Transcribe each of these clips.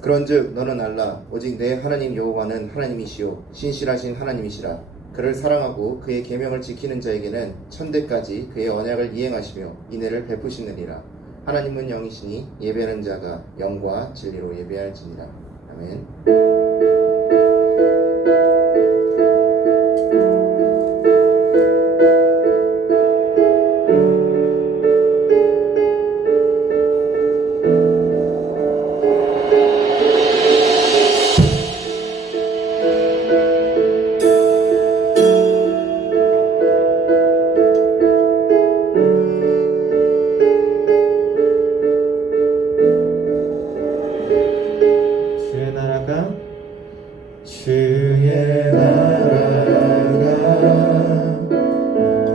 그런즉 너는 알라 오직 내 하나님 여호와는 하나님이시요 신실하신 하나님이시라. 그를 사랑하고 그의 계명을 지키는 자에게는 천대까지 그의 언약을 이행하시며 인애를 베푸시느니라. 하나님은 영이시니 예배하는 자가 영과 진리로 예배할지니라. 아멘. 주의 나라가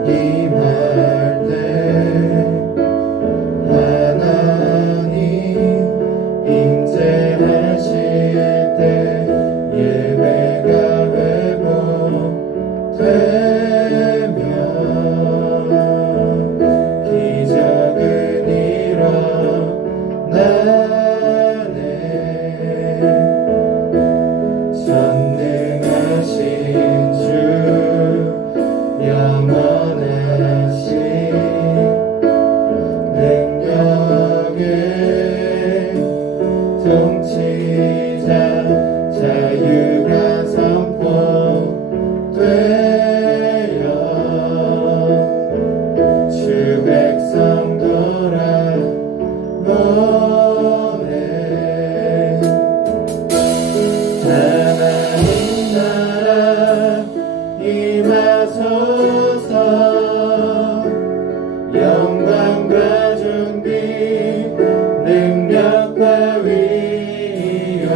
임할 때 하나님 임재하실 때 예배가 회복되며 기적은 일어나네. 전능하신 주 영원하신 능력의 통치자 자유가 선포되어 주 백성 돌아오네. 하나님 나라 임하소서. 영광과 존귀 능력과 위엄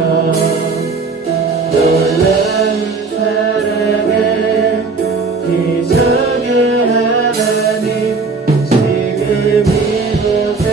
놀라운 사랑의 기적의 하나님 지금 이곳에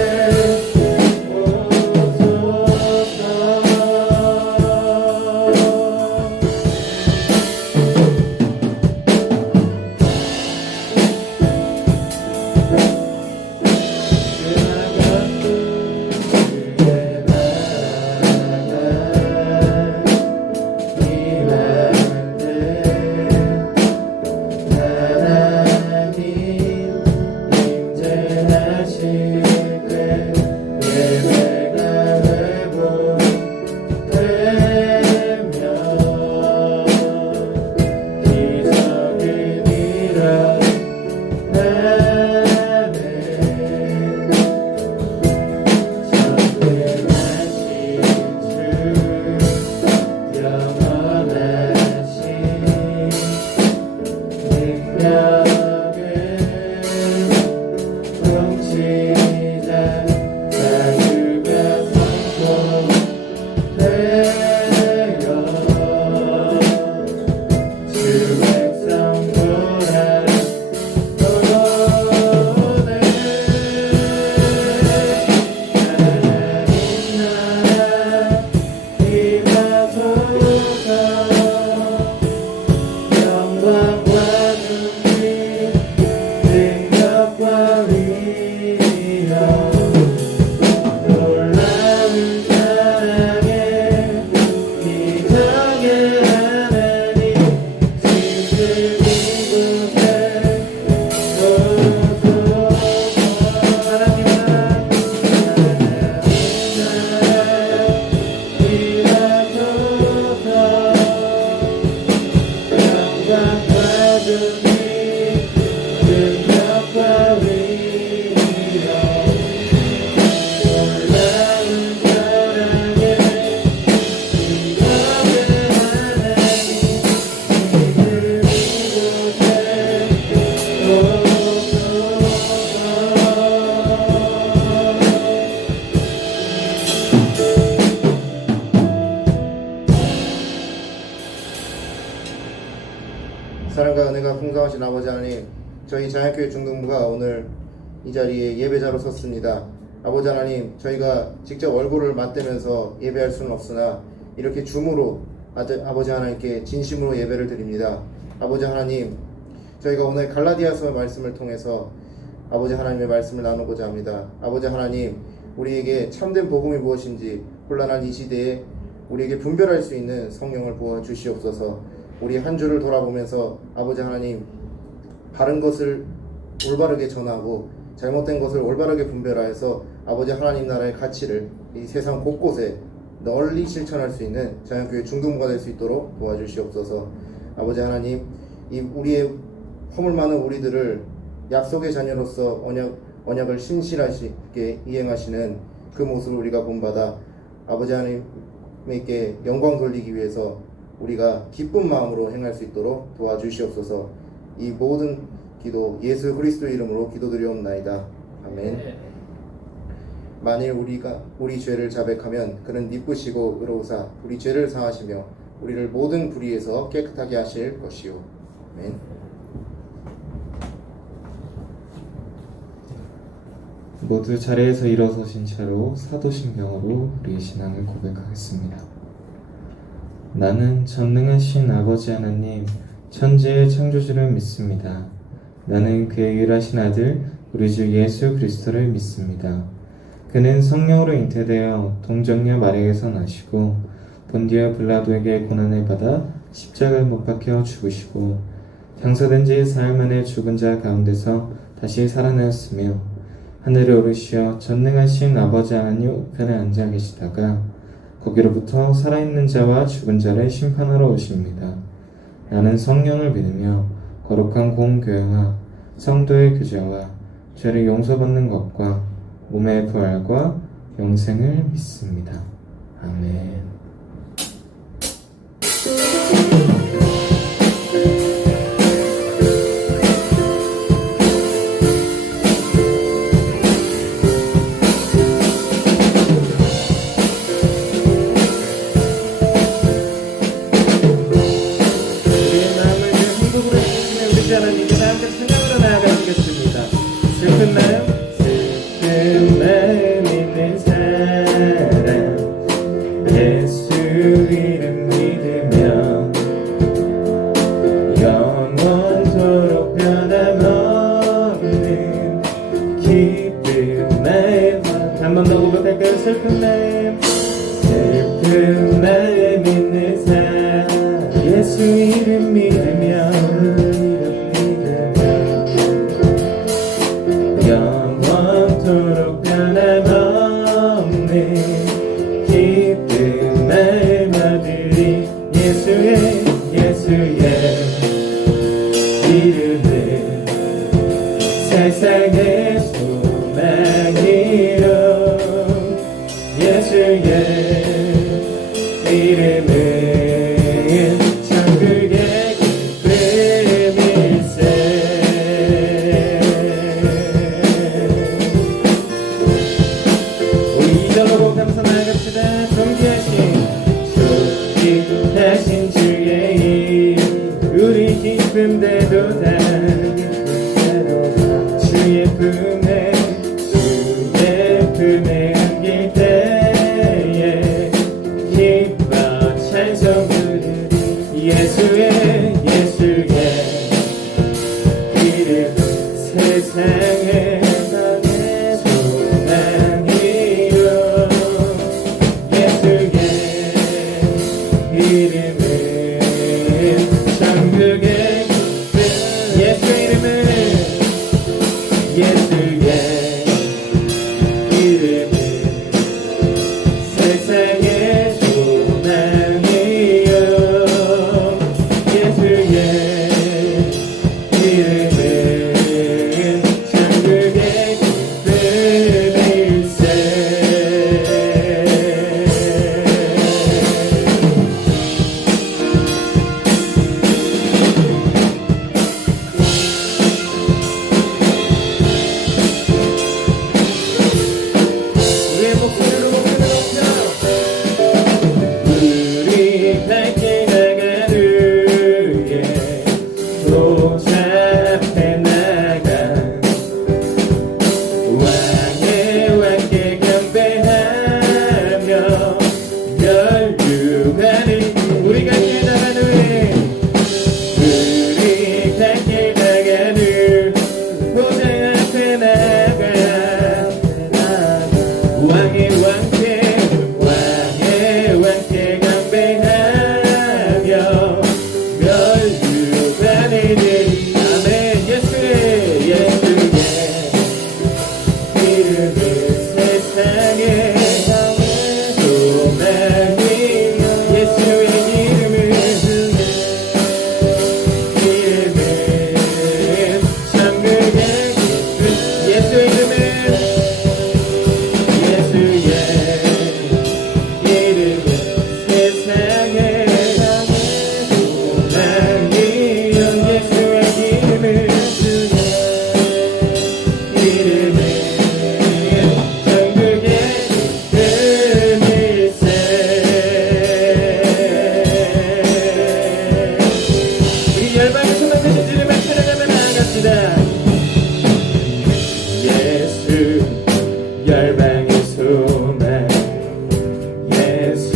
사랑과 은혜가 풍성하신 아버지 하나님, 저희 장학교회 중등부가 오늘 이 자리에 예배자로 섰습니다. 아버지 하나님, 저희가 직접 얼굴을 맞대면서 예배할 수는 없으나 이렇게 줌으로 아버지 하나님께 진심으로 예배를 드립니다. 아버지 하나님, 저희가 오늘 갈라디아서 말씀을 통해서 아버지 하나님의 말씀을 나누고자 합니다. 아버지 하나님, 우리에게 참된 복음이 무엇인지 혼란한 이 시대에 우리에게 분별할 수 있는 성령을 부어 주시옵소서. 우리 한 주를 돌아보면서 아버지 하나님, 바른 것을 올바르게 전하고 잘못된 것을 올바르게 분별하여서 아버지 하나님 나라의 가치를 이 세상 곳곳에 널리 실천할 수 있는 자연교회 중등부가 될 수 있도록 도와주시옵소서. 아버지 하나님, 이 우리의 허물 많은 우리들을 약속의 자녀로서 언약을 신실하게 이행하시는 그 모습을 우리가 본받아 아버지 하나님께 영광 돌리기 위해서 우리가 기쁜 마음으로 행할 수 있도록 도와주시옵소서. 이 모든 기도 예수 그리스도 이름으로 기도드리옵나이다. 아멘. 만일 우리가 우리 죄를 자백하면 그는 미쁘시고 의로우사 우리 죄를 사하시며 우리를 모든 불의에서 깨끗하게 하실 것이요. 아멘. 모두 자리에서 일어서신 채로 사도신경으로 우리의 신앙을 고백하겠습니다. 나는 전능하신 아버지 하나님, 천지의 창조주를 믿습니다. 나는 그의 유일하신 아들 우리 주 예수 그리스도를 믿습니다. 그는 성령으로 잉태되어 동정녀 마리아에서 나시고 본디오 빌라도에게 고난을 받아 십자가에 못 박혀 죽으시고 장사된 지 사흘 만에 죽은 자 가운데서 다시 살아나셨으며 하늘에 오르시어 전능하신 아버지 하나님 우편에 앉아 계시다가 거기로부터 살아있는 자와 죽은 자를 심판하러 오십니다. 나는 성령을 믿으며 거룩한 공교회와 성도의 교제와 죄를 용서받는 것과 몸의 부활과 영생을 믿습니다. 아멘. 슬픈 마음 있는 사람 예수 이름 믿으며 영원토록 변함없는 기쁜 마음 한 번 더 고백할까요? 슬픈 마음 있는 사람 예수 이름 믿으며 영원토록 변함없는 기쁜 마음 아들이 예수의 이름은 세상의 소망이요 예수의 이름은 천국의 기쁨일세. 감사 나갑시다. 존귀하신 주의 이름 우리 기쁨대도 다 주의 품에 안길 때에 기뻐 찬송 부르리 예수의 이름 세상에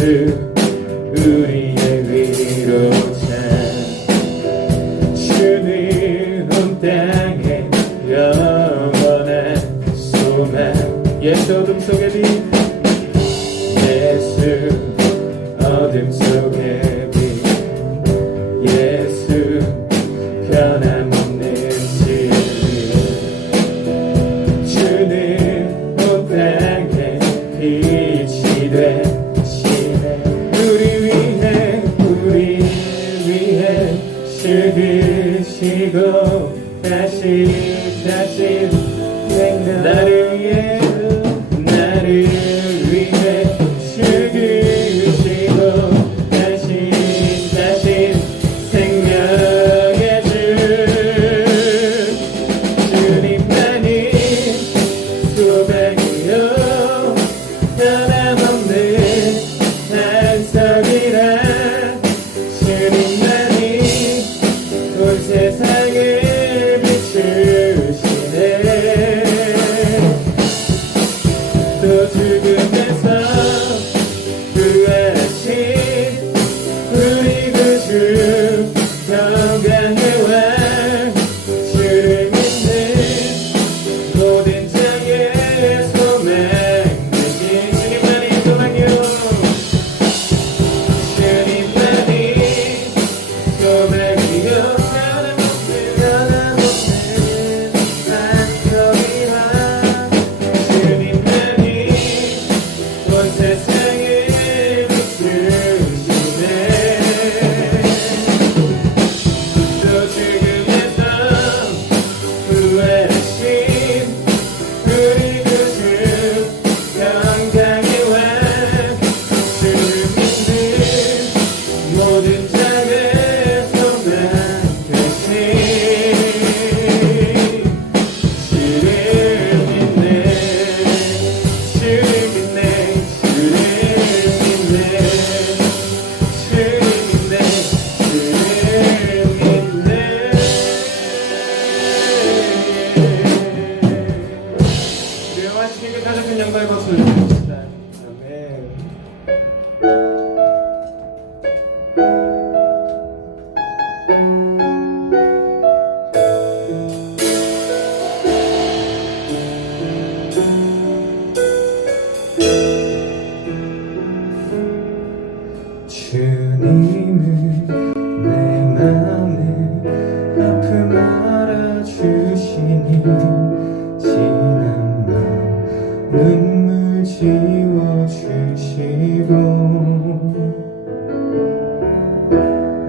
예수 우리의 위로자 주는 온 땅에 영원한 소망 예수 어둠 속에 빛 예수 어둠 속에 빛 예수 변함없는 진리 주는 온 땅에 빛이 되시네 우리 위해 죽으시고 다시 생명 나를 위해 죽으시고 다시 생명의 주 주님만이 소망이요 변함없는 반석이라 주님만이 온 세상을 비추시네 또 죽음에서 부활하신 우리 구주 평강의 왕 주를 믿는 모든 자의 소망 되신 주님만이 소망이요 주님만이 소망이요 변함없는 반석이라 주님만이 온 세상을 비추시네 또 죽음에서 부활하신 우리 구주 평강의 왕 주를 믿는 모든 자의 소망 되신 주를 믿네 주를 믿네 우리 영화 주님께 가장 큰 영광의 박수 올려드립시다. 아멘. 주님은 내 맘에 아픔 알아주시니 지난 밤 눈물 지워주시고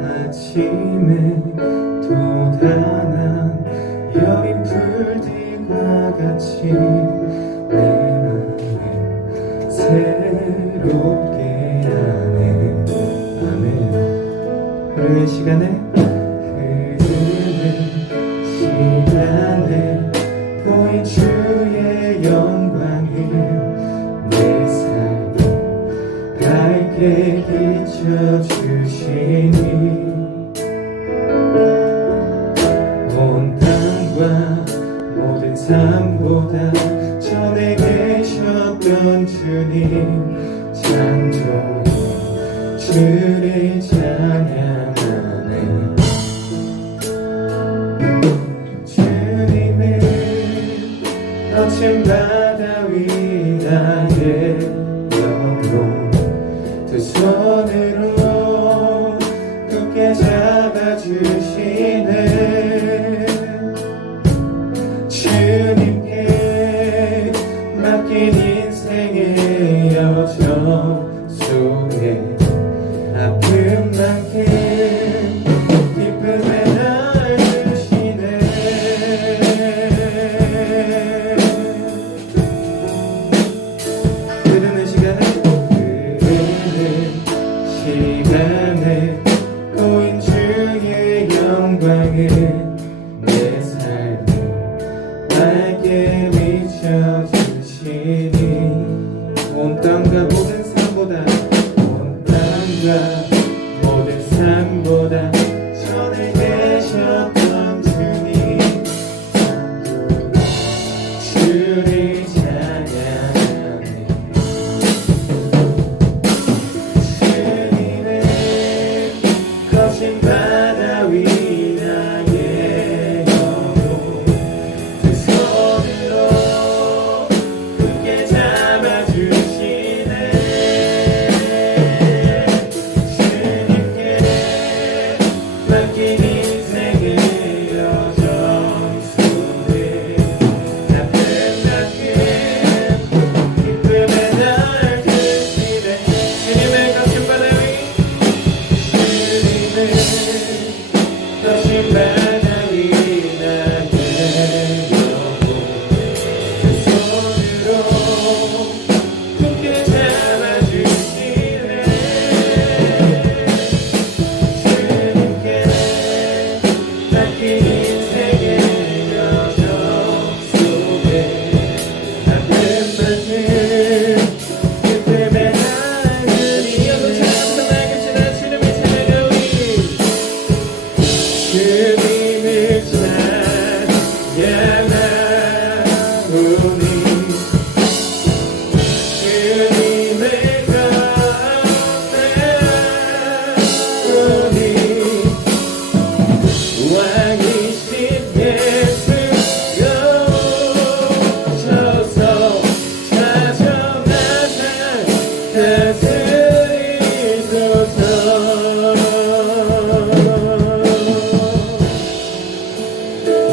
아침에 돋아난 여린 불빛과 같이 내 맘을 새롭게 하네 아멘 흐르는 시간에 보인 주의 영광을 내 삶 밝게 비춰주시니 온 땅과 모든 삶보다 전에 계셨던 주님 창조의 주를 찬양하네 주님은 거친 바다 위 나의 영혼 두 손으로 굳게 잡아주시네 주님께 맡긴 인생의 여정 속에 아픔만큼 기쁨에 날 주시네 흐르는 시간에 고인 주의 영광을 내 삶을 밝게 비춰주시니 온 땅과 모든 삶보다 온 땅과 모든 삶보다 전에 계셨던 주님 주를 찬양하네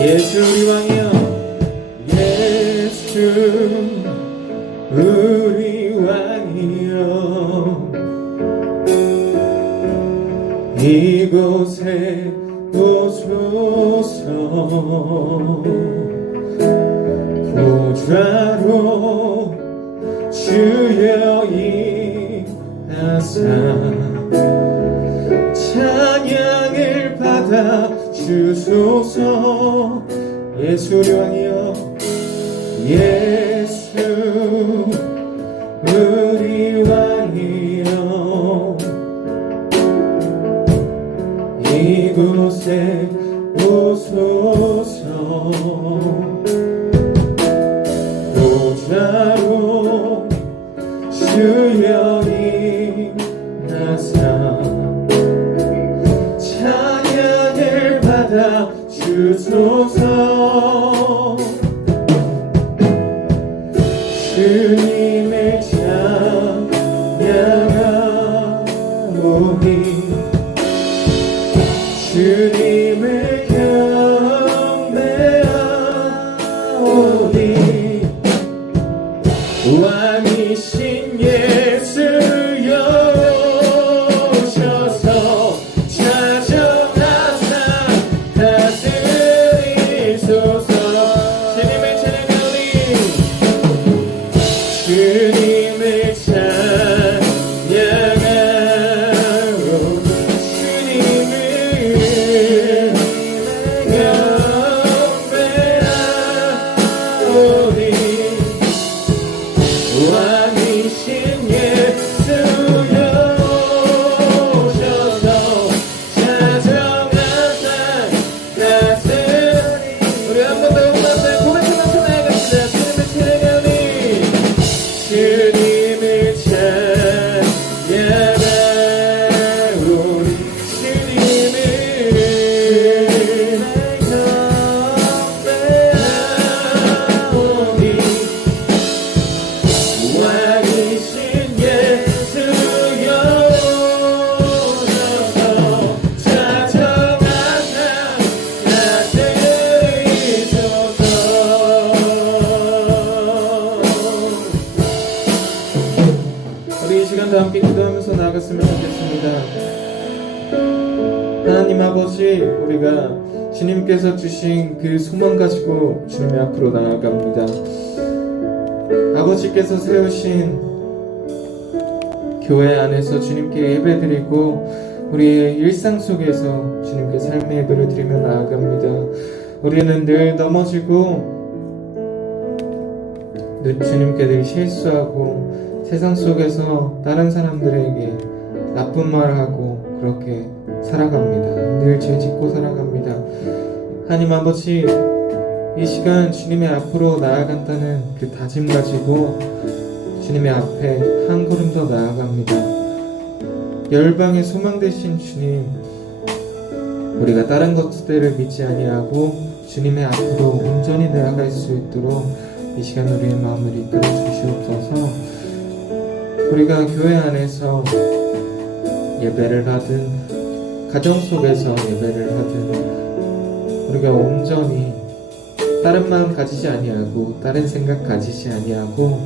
예수 우리 왕이여, 예수 우리 왕이여, 이곳에 오소서. 보좌로 주여 임하사 찬양을 받아 주소서. 예수 우리 왕이여, 예수 우리 왕이여, 이곳에 오소서. 보좌로 주여 임하사 찬양을 받아 주소서. 주님을 찬양하오니, 주님을 경배하오니, 왕이신 예수여 오셔서 찾아가사 다스리소서. 주님을 찬양하오니, 주님을 찬양하오니, 주님을 경배하오니, 왕이신 예수여 오셔서 찾아가사 다스리. 우리 한 번 더 음악을 고백하면서 나아갑니다. 주님을 찬양하오니, 주님을 찬양하오니, 주님을 경배하오니, 왕이신 예수여 오셔서 찾아가사 다스리소서. 우리 이 시간도 함께 기도하면서 나아갔으면 좋겠습니다. 하나님 아버지, 우리가 주님께서 주신 그 소망 가지고 주님의 앞으로 나아갑니다. 아버지께서 세우신 교회 안에서 주님께 예배드리고 우리의 일상 속에서 주님께 삶의 예배를 드리며 나아갑니다. 우리는 늘 넘어지고 주님께 늘 실수하고 세상 속에서 다른 사람들에게 나쁜 말하고 그렇게 살아갑니다. 늘 죄짓고 살아갑니다. 하나님 아버지, 이 시간 주님의 앞으로 나아간다는 그 다짐 가지고 주님의 앞에 한 걸음 더 나아갑니다. 열방의 소망 되신 주님, 우리가 다른 것들을 믿지 아니하고 주님의 앞으로 온전히 나아갈 수 있도록 이 시간 우리의 마음을 이끌어 주시옵소서. 우리가 교회 안에서 예배를 하든 가정 속에서 예배를 하든 우리가 온전히 다른 마음 가지지 아니하고 다른 생각 가지지 아니하고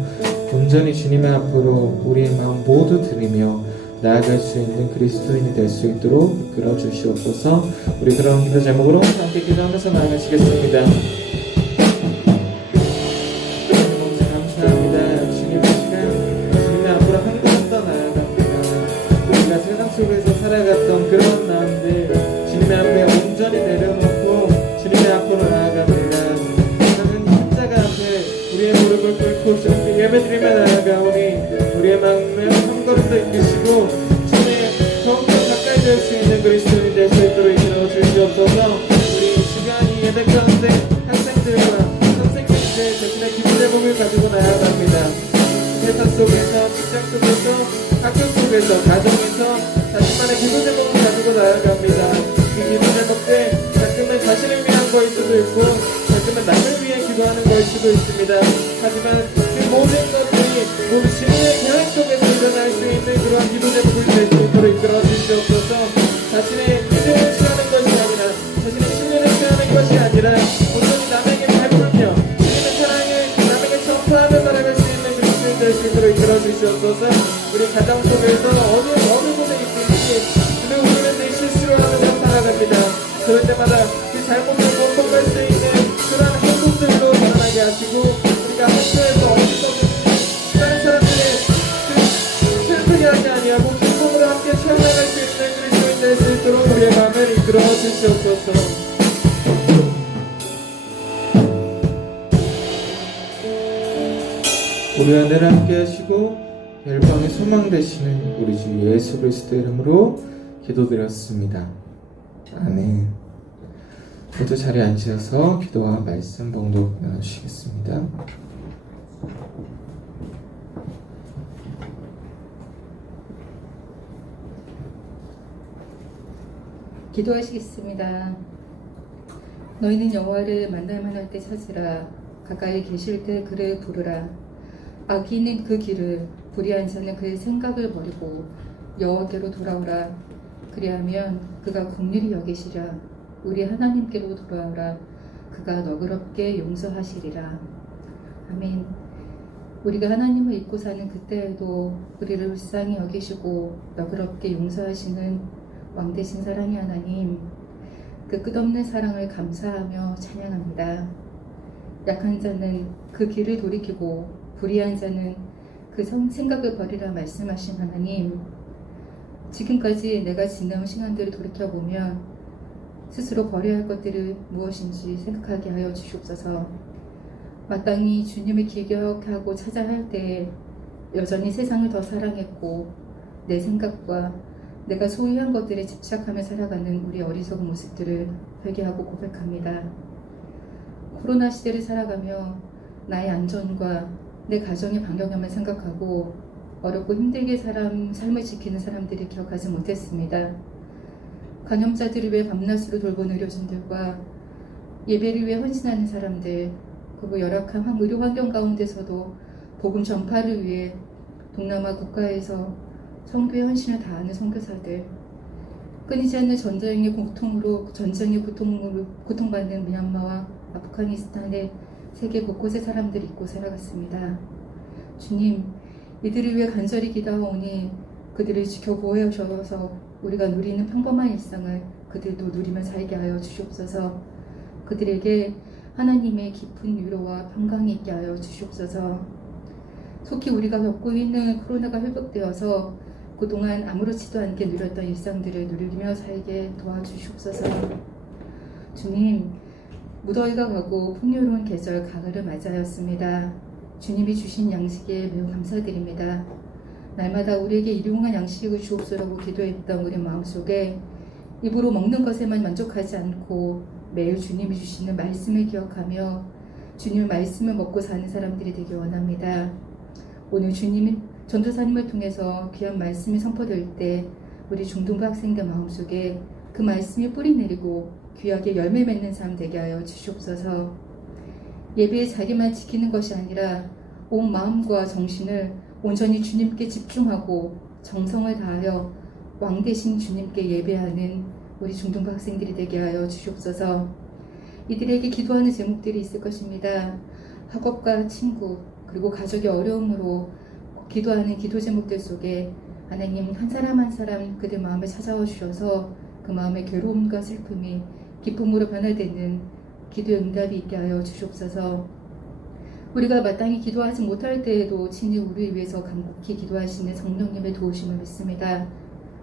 온전히 주님의 앞으로 우리의 마음 모두 드리며 나아갈 수 있는 그리스도인이 될 수 있도록 이끌어 주시옵소서. 우리 그런 기도 제목으로 함께 기도하면서 나아가시겠습니다. 감사합니다. 주님, 이 시간 주님의 앞으로 한 걸음 더 나아갑니다. 우리가 세상 속에서 살아갔던 그런 마음들 주님의 앞에 온전히 내려놓고 주님의 앞으로 나아갑니다. 저는 십자가 앞에 우리의 무릎을 꿇고 주님께 예배드리며 나아가오니 우리의 마음을 한 걸음 더 이끄시고 주님의 더욱더 가까이 될 수 있는 그리스도인이 될 수 있도록 이끌어 주시옵소서. 우리 시간이 예배 가운데 학생들과 선생님들 자신의 기도 제목을 가지고 나아갑니다. 세상 속에서, 직장 속에서, 학교 속에서, 가정에서 자신만의 기도 제목을 가지고 나아갑니다. 이 기도 제목들 가끔은 자신을 위한 거일 수도 있고 가끔은 남을 위해 기도하는 거일 수도 있습니다. 하지만 그 모든 것들이 모두 주님의 계획 속에서 일어날 기도 제목을 낼 수 있도록 이끌어 주시옵소서. 자신의 믿음을 취하는 것이 아니라 자신의 신뢰를 취하는 것이 아니라 온전히 남에게 베풀며 주님의 사랑을 남에게 전파하며 살아갈 수 있는 그리스도인 될 수 있도록 이끌어 주시옵소서. 우리 가정 속에서 어느 곳에 있든지 주는 우리는 내 실수를 하면서 살아갑니다. 그럴 때마다 그 잘못을 공통할 수 있는 그러한 행동들로 변하게 하시고 우리가 학교에서 어디서든 다른 사람들의 그 슬프게 하지 아니하고 기쁨으로 함께 채워나갈 수 있는 그리스도인 될 수 있도록 우리의 마음을 이끌어 주시옵소서. 우리 안에 함께 하시고 열방의 소망 되시는 우리 주 예수 그리스도 이름으로 기도드렸습니다. 아멘. 모두 자리에 앉으셔서 기도와 말씀 봉독 나누시겠습니다. 기도하시겠습니다. 너희는 여호와를 만날만 할 때 찾으라. 가까이 계실 때 그를 부르라. 악인은 그 길을, 불의한 자는 그의 생각을 버리고 여호와께로 돌아오라. 그리하면 그가 긍휼히 여기시랴. 우리 하나님께로 돌아오라. 그가 너그럽게 용서하시리라. 아멘. 우리가 하나님을 잊고 사는 그때에도 우리를 불쌍히 여기시고 너그럽게 용서하시는 왕되신 사랑의 하나님, 그 끝없는 사랑을 감사하며 찬양합니다. 약한 자는 그 길을 돌이키고 불의한 자는 그 생각을 버리라 말씀하신 하나님, 지금까지 내가 지나온 시간들을 돌이켜보면 스스로 버려야 할 것들을 무엇인지 생각하게 하여 주시옵소서. 마땅히 주님을 기억하고 찾아야 할 때에 여전히 세상을 더 사랑했고 내 생각과 내가 소유한 것들에 집착하며 살아가는 우리 어리석은 모습들을 회개하고 고백합니다. 코로나 시대를 살아가며 나의 안전과 내 가정의 방역함을 생각하고 어렵고 힘들게 삶을 지키는 사람들을 기억하지 못했습니다. 감염자들을 위해 밤낮으로 돌보는 의료진들과 예배를 위해 헌신하는 사람들, 그리고 열악한 의료 환경 가운데서도 복음 전파를 위해 동남아 국가에서 성도의 헌신을 다하는 선교사들, 끊이지 않는 전쟁의 고통으로 고통받는 미얀마와 아프가니스탄의 세계 곳곳의 사람들이 있고 살아갔습니다. 주님, 이들을 위해 간절히 기도하오니 그들을 지켜 보호해 주셔서 우리가 누리는 평범한 일상을 그들도 누리며 살게 하여 주시옵소서. 그들에게 하나님의 깊은 위로와 평강이 있게 하여 주시옵소서. 속히 우리가 겪고 있는 코로나가 회복되어서 그동안 아무렇지도 않게 누렸던 일상들을 누리며 살게 도와주시옵소서. 주님, 무더위가 가고 풍요로운 계절 가을을 맞이하였습니다. 주님이 주신 양식에 매우 감사드립니다. 날마다 우리에게 일용할 양식을 주옵소라고 기도했던 우리 마음속에 입으로 먹는 것에만 만족하지 않고 매일 주님이 주시는 말씀을 기억하며 주님의 말씀을 먹고 사는 사람들이 되기 원합니다. 오늘 주님이 전도사님을 통해서 귀한 말씀이 선포될 때 우리 중등부 학생들 마음속에 그 말씀이 뿌리 내리고 귀하게 열매 맺는 삶 되게 하여 주시옵소서. 예배의 자리만 지키는 것이 아니라 온 마음과 정신을 온전히 주님께 집중하고 정성을 다하여 왕 되신 주님께 예배하는 우리 중등부 학생들이 되게 하여 주시옵소서. 이들에게 기도하는 제목들이 있을 것입니다. 학업과 친구 그리고 가족의 어려움으로 기도하는 기도 제목들 속에 하나님 한 사람 한 사람 그들 마음을 찾아와 주셔서 그 마음의 괴로움과 슬픔이 기쁨으로 변화되는 기도의 응답이 있게 하여 주시옵소서. 우리가 마땅히 기도하지 못할 때에도 친히 우리를 위해서 간곡히 기도하시는 성령님의 도우심을 믿습니다.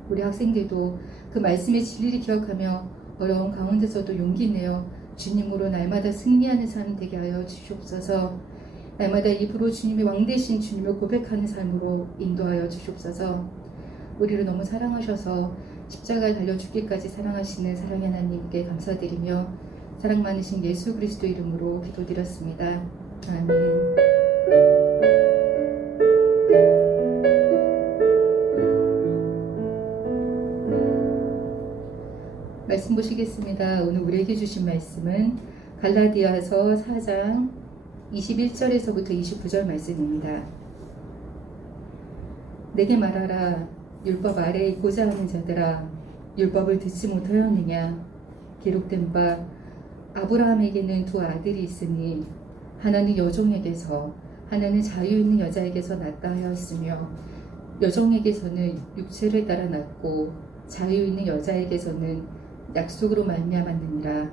우리 학생들도 그 말씀의 진리를 기억하며 어려운 가운데서도 용기 내어 주님으로 날마다 승리하는 삶 되게 하여 주시옵소서. 날마다 입으로 주님의 왕 되신 주님을 고백하는 삶으로 인도하여 주시옵소서. 우리를 너무 사랑하셔서 십자가에 달려 죽기까지 사랑하시는 사랑의 하나님께 감사드리며 사랑 많으신 예수 그리스도 이름으로 기도드렸습니다. 아멘. 말씀 보시겠습니다. 오늘 우리에게 주신 말씀은 갈라디아서 4장 21절에서부터 29절 말씀입니다. 내게 말하라. 율법 아래에 있고자 하는 자들아 율법을 듣지 못하였느냐. 기록된 바 아브라함에게는 두 아들이 있으니 하나는 여종에게서 하나는 자유 있는 여자에게서 낳다 하였으며 여종에게서는 육체를 따라 낳고 자유 있는 여자에게서는 약속으로 말미암았느니라.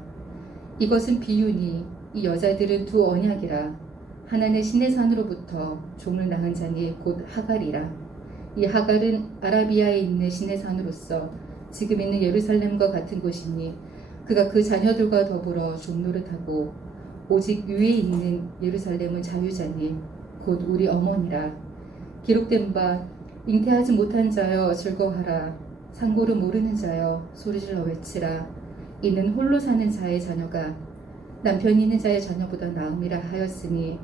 이것은 비유니 이 여자들은 두 언약이라. 하나는 신의 산으로부터 종을 낳은 자니 곧 하갈이라. 이 하갈은 아라비아에 있는 신의 산으로서 지금 있는 예루살렘과 같은 곳이니 그가 그 자녀들과 더불어 종노릇하고 오직 위에 있는 예루살렘은 자유자니 곧 우리 어머니라. 기록된 바 잉태하지 못한 자여 즐거워하라. 상고를 모르는 자여 소리질러 외치라. 이는 홀로 사는 자의 자녀가 남편이 있는 자의 자녀보다 나음이라 하였으니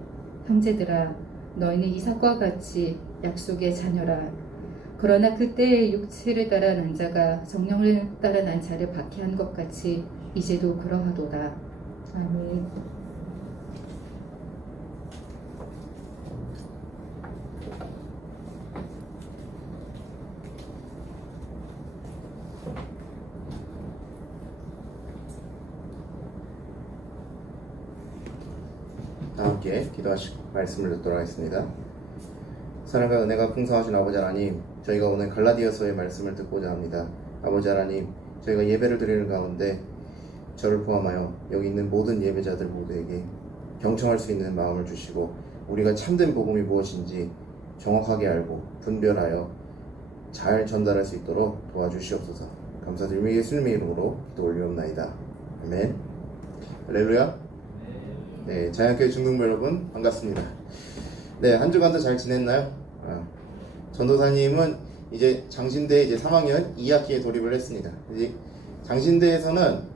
형제들아 너희는 이삭과 같이 약속의 자녀라. 그러나 그때의 육체를 따라 난 자가 성령을 따라 난 자를 박해한 것 같이 이제도 그러하도다. 아멘. 다 함께 기도하시고 말씀을 듣도록 하겠습니다. 사랑과 은혜가 풍성하신 아버지 하나님, 저희가 오늘 갈라디아서의 말씀을 듣고자 합니다. 아버지 하나님, 저희가 예배를 드리는 가운데 저를 포함하여 여기 있는 모든 예배자들 모두에게 경청할 수 있는 마음을 주시고 우리가 참된 복음이 무엇인지 정확하게 알고 분별하여 잘 전달할 수 있도록 도와주시옵소서. 감사드리며 예수님의 이름으로 기도 올리옵나이다. 아멘. 할렐루야. 네, 자연교회 중등부 여러분 반갑습니다. 네, 한 주간도 잘 지냈나요? 전도사님은 이제 장신대 이제 3학년 2학기에 돌입을 했습니다. 이제 장신대에서는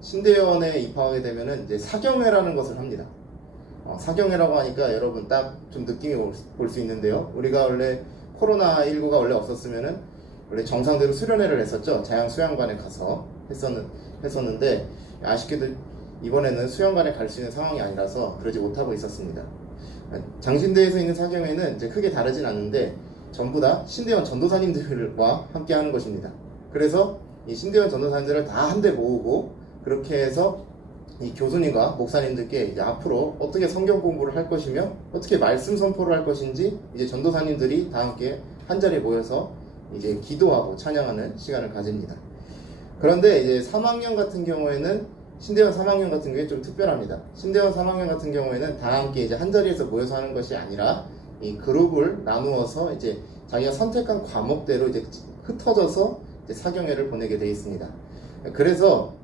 신대원에 입학하게 되면은 이제 사경회라는 것을 합니다. 사경회라고 하니까 여러분 딱 좀 느낌이 올 수 있는데요. 우리가 원래 코로나19가 원래 없었으면은 원래 정상대로 수련회를 했었죠. 자양 수양관에 가서 했었는데 아쉽게도 이번에는 수양관에 갈 수 있는 상황이 아니라서 그러지 못하고 있었습니다. 장신대에서 있는 사경회는 이제 크게 다르진 않는데 전부 다 신대원 전도사님들과 함께 하는 것입니다. 그래서 이 신대원 전도사님들을 다 한데 모으고 그렇게 해서 이 교수님과 목사님들께 이제 앞으로 어떻게 성경 공부를 할 것이며 어떻게 말씀 선포를 할 것인지 이제 전도사님들이 다 함께 한 자리에 모여서 이제 기도하고 찬양하는 시간을 가집니다. 그런데 이제 3학년 같은 경우에는 신대원 3학년 같은 경우에 좀 특별합니다. 신대원 3학년 같은 경우에는 다 함께 이제 한 자리에서 모여서 하는 것이 아니라 이 그룹을 나누어서 이제 자기가 선택한 과목대로 이제 흩어져서 이제 사경회를 보내게 되어 있습니다. 그래서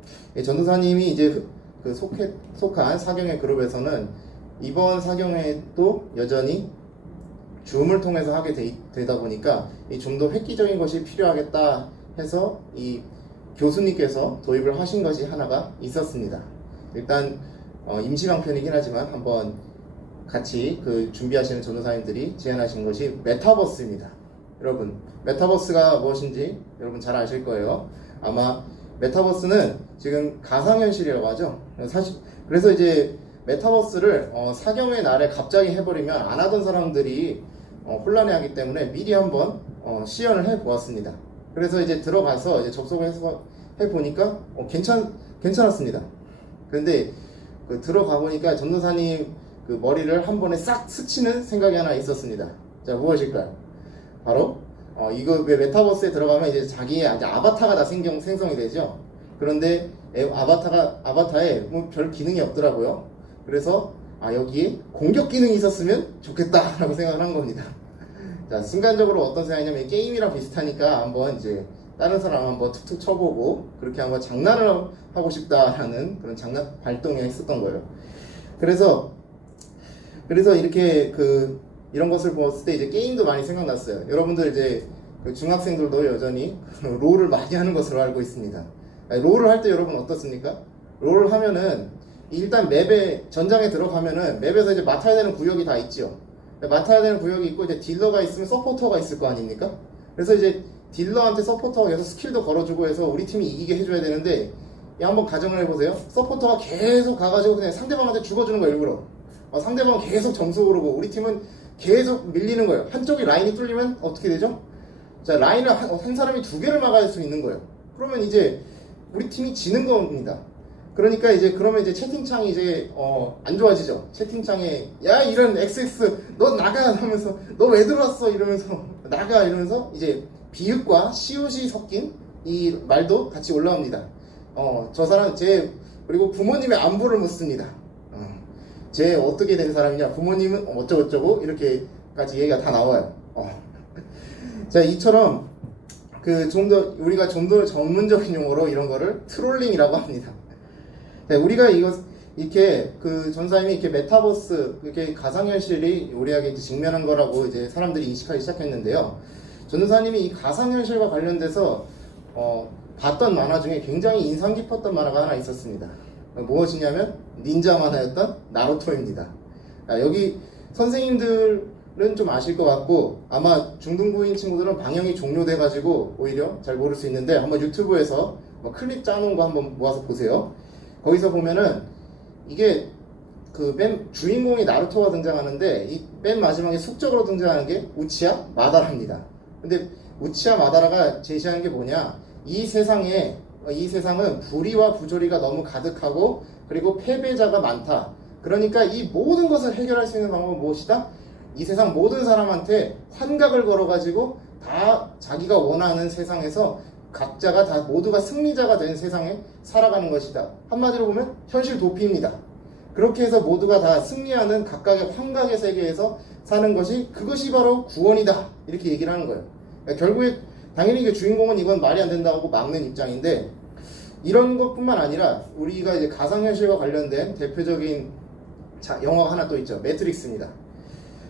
전도사님이 이제 그 속한 사경회 그룹에서는 이번 사경회도 여전히 줌을 통해서 하게 되다 보니까 좀 더 획기적인 것이 필요하겠다 해서 이 교수님께서 도입을 하신 것이 하나가 있었습니다. 일단 임시 강편이긴 하지만 한번 같이 그 준비하시는 전도사님들이 제안하신 것이 메타버스입니다. 여러분, 메타버스가 무엇인지 여러분 잘 아실 거예요. 아마 메타버스는 지금 가상현실이라고 하죠. 그래서 이제 메타버스를 사경회 날에 갑자기 해버리면 안 하던 사람들이 혼란해하기 때문에 미리 한번 시연을 해보았습니다. 그래서 이제 들어가서 이제 접속을 해서 해보니까 괜찮았습니다. 그런데 그 들어가 보니까 전도사님 그 머리를 한 번에 싹 스치는 생각이 하나 있었습니다. 자, 무엇일까요? 바로 이거 왜 메타버스에 들어가면 이제 자기의 이제 아바타가 다 생성이 되죠. 그런데 아바타에 뭐 별 기능이 없더라고요. 그래서 여기에 공격 기능이 있었으면 좋겠다라고 생각을 한 겁니다. 자, 순간적으로 어떤 생각이냐면 게임이랑 비슷하니까 한번 이제 다른 사람 한번 툭툭 쳐보고 그렇게 한번 장난을 하고 싶다라는 그런 장난 발동이 했었던 거예요. 그래서 이렇게 이런 것을 보았을 때 이제 게임도 많이 생각났어요. 여러분들 이제 중학생들도 여전히 롤을 많이 하는 것으로 알고 있습니다. 롤을 할 때 여러분 어떻습니까? 롤을 하면은 일단 맵에 전장에 들어가면은 맵에서 이제 맡아야 되는 구역이 다 있죠. 맡아야 되는 구역이 있고 이제 딜러가 있으면 서포터가 있을 거 아닙니까? 그래서 이제 딜러한테 서포터가 계속 스킬도 걸어주고 해서 우리 팀이 이기게 해줘야 되는데 한번 가정을 해보세요. 서포터가 계속 가가지고 그냥 상대방한테 죽어주는 거예요, 일부러. 상대방은 계속 점수 오르고 우리 팀은 계속 밀리는 거예요. 한쪽이 라인이 뚫리면 어떻게 되죠? 자, 라인을 한 사람이 두 개를 막아야 할 수 있는 거예요. 그러면 이제 우리 팀이 지는 겁니다. 그러니까 이제 그러면 이제 채팅창이 이제 안 좋아지죠. 채팅창에 야 이런 XX 너 나가 하면서 너 왜 들어왔어 이러면서 나가 이러면서 이제 비읍과 시옷이 섞인 이 말도 같이 올라옵니다. 저 사람 그리고 부모님의 안부를 묻습니다. 쟤 어떻게 된 사람이냐, 부모님은 어쩌고저쩌고 이렇게까지 얘기가 다 나와요. 자, 이처럼 우리가 좀 더 전문적인 용어로 이런 거를 트롤링이라고 합니다. 네, 우리가 이렇게 전사님이 이렇게 메타버스, 이렇게 가상현실이 우리에게 직면한 거라고 이제 사람들이 인식하기 시작했는데요. 전사님이 이 가상현실과 관련돼서 봤던 만화 중에 굉장히 인상 깊었던 만화가 하나 있었습니다. 무엇이냐면 닌자 만화였던 나루토입니다. 여기 선생님들은 좀 아실 것 같고 아마 중등부인 친구들은 방영이 종료돼가지고 오히려 잘 모를 수 있는데 한번 유튜브에서 클립 짜놓은 거 한번 모아서 보세요. 거기서 보면은 이게 맨 주인공이 나루토가 등장하는데 이 맨 마지막에 숙적으로 등장하는 게 우치하 마다라입니다. 근데 우치하 마다라가 제시하는 게 뭐냐, 이 세상은 불의와 부조리가 너무 가득하고 그리고 패배자가 많다. 그러니까 이 모든 것을 해결할 수 있는 방법은 무엇이다? 이 세상 모든 사람한테 환각을 걸어가지고 다 자기가 원하는 세상에서 각자가 다 모두가 승리자가 된 세상에 살아가는 것이다. 한마디로 보면 현실 도피입니다. 그렇게 해서 모두가 다 승리하는 각각의 환각의 세계에서 사는 그것이 바로 구원이다. 이렇게 얘기를 하는 거예요. 그러니까 결국에 당연히 이게 주인공은 이건 말이 안 된다고 막는 입장인데, 이런 것뿐만 아니라 우리가 이제 가상현실과 관련된 대표적인 영화가 하나 또 있죠. 매트릭스입니다.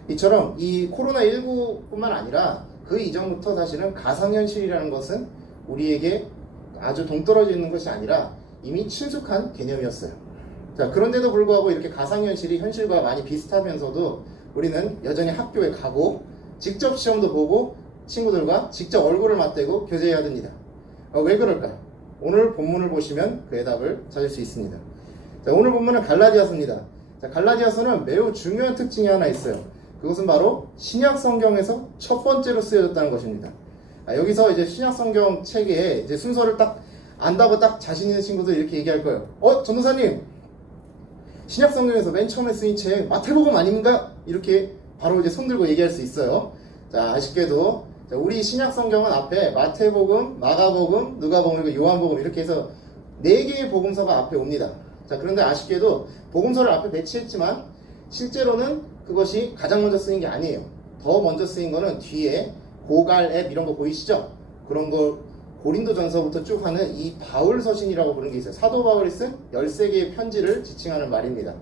이처럼 이 코로나19뿐만 아니라 그 이전부터 사실은 가상현실이라는 것은 우리에게 아주 동떨어져 있는 것이 아니라 이미 친숙한 개념이었어요. 자, 그런데도 불구하고 이렇게 가상현실이 현실과 많이 비슷하면서도 우리는 여전히 학교에 가고 직접 시험도 보고 친구들과 직접 얼굴을 맞대고 교제해야 됩니다. 왜 그럴까? 오늘 본문을 보시면 그 해답을 찾을 수 있습니다. 자, 오늘 본문은 갈라디아서입니다. 자, 갈라디아서는 매우 중요한 특징이 하나 있어요. 그것은 바로 신약 성경에서 첫 번째로 쓰여졌다는 것입니다. 여기서 이제 신약 성경 책에 이제 순서를 딱 안다고 딱 자신 있는 친구들 이렇게 얘기할 거예요. 전도사님, 신약 성경에서 맨 처음에 쓰인 책 마태복음 아닙니까? 이렇게 바로 이제 손 들고 얘기할 수 있어요. 자, 아쉽게도 우리 신약 성경은 앞에 마태복음, 마가복음, 누가복음, 그리고 요한복음 이렇게 해서 4개의 복음서가 앞에 옵니다. 자, 그런데 아쉽게도 복음서를 앞에 배치했지만 실제로는 그것이 가장 먼저 쓰인 게 아니에요. 더 먼저 쓰인 거는 뒤에 고갈 앱 이런 거 보이시죠? 그런 거 고린도전서부터 쭉 하는 이 바울 서신이라고 부르는 게 있어요. 사도 바울이 쓴 13개의 편지를 지칭하는 말입니다.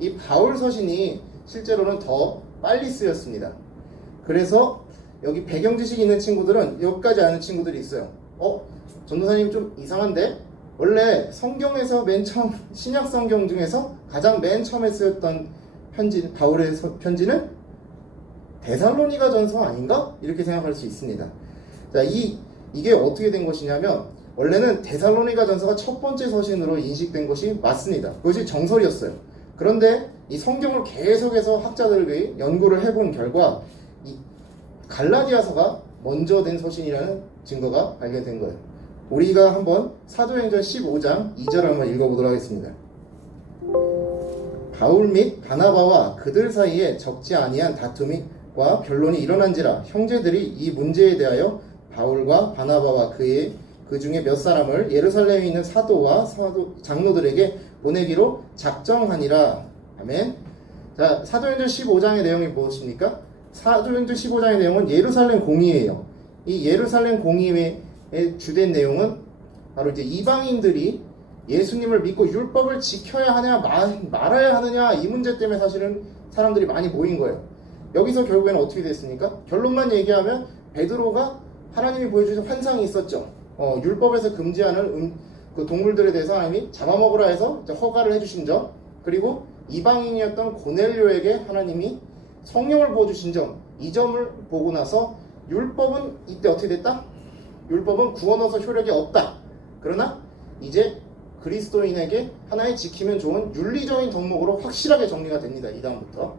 이 바울 서신이 실제로는 더 빨리 쓰였습니다. 그래서 여기 배경 지식이 있는 친구들은 여기까지 아는 친구들이 있어요. 전도사님 좀 이상한데? 원래 성경에서 맨 처음, 신약 성경 중에서 가장 맨 처음에 쓰였던 바울의 편지는 데살로니가 전서 아닌가? 이렇게 생각할 수 있습니다. 자, 이게 어떻게 된 것이냐면, 원래는 데살로니가 전서가 첫 번째 서신으로 인식된 것이 맞습니다. 그것이 정설이었어요. 그런데 이 성경을 계속해서 학자들이 연구를 해본 결과, 이 갈라디아서가 먼저 된 서신이라는 증거가 발견된 거예요. 우리가 한번 사도행전 15장 2절 한번 읽어보도록 하겠습니다. 바울 및 바나바와 그들 사이에 적지 아니한 다툼과 변론이 일어난지라 형제들이 이 문제에 대하여 바울과 바나바와 그 중에 몇 사람을 예루살렘에 있는 사도와 장로들에게 보내기로 작정하니라. 아멘. 자, 사도행전 15장의 내용이 무엇입니까? 사도행전 15장의 내용은 예루살렘 공의회예요. 이 예루살렘 공의회의 주된 내용은 바로 이제 이방인들이 예수님을 믿고 율법을 지켜야 하냐 말아야 하느냐 이 문제 때문에 사실은 사람들이 많이 모인 거예요. 여기서 결국에는 어떻게 됐습니까? 결론만 얘기하면 베드로가 하나님이 보여주신 환상이 있었죠. 율법에서 금지하는 그 동물들에 대해서 하나님이 잡아먹으라 해서 허가를 해주신 점, 그리고 이방인이었던 고넬료에게 하나님이 성령을 부어주신 점, 이 점을 보고 나서 율법은 이때 어떻게 됐다? 율법은 구원으로서 효력이 없다. 그러나 이제 그리스도인에게 하나의 지키면 좋은 윤리적인 덕목으로 확실하게 정리가 됩니다. 이 다음부터.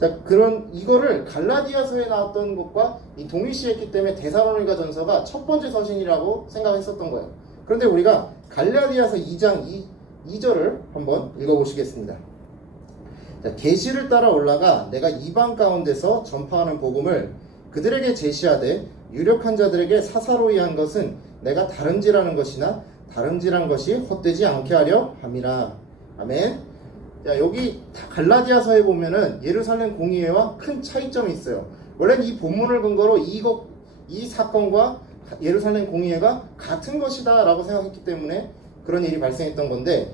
자, 그런 이거를 갈라디아서에 나왔던 것과 이 동일시했기 때문에 데살로니가 전서가 첫 번째 서신이라고 생각했었던 거예요. 그런데 우리가 갈라디아서 2장 2절을 한번 읽어보시겠습니다. 자, 계시를 따라 올라가 내가 이방 가운데서 전파하는 복음을 그들에게 제시하되 유력한 자들에게 사사로이 한 것은 내가 다름질하는 것이나 다름질한 것이 헛되지 않게 하려 함이라. 아멘. 자, 여기 갈라디아서에 보면은 예루살렘 공의회와 큰 차이점이 있어요. 원래는 이 본문을 근거로 이 사건과 예루살렘 공의회가 같은 것이다 라고 생각했기 때문에 그런 일이 발생했던 건데,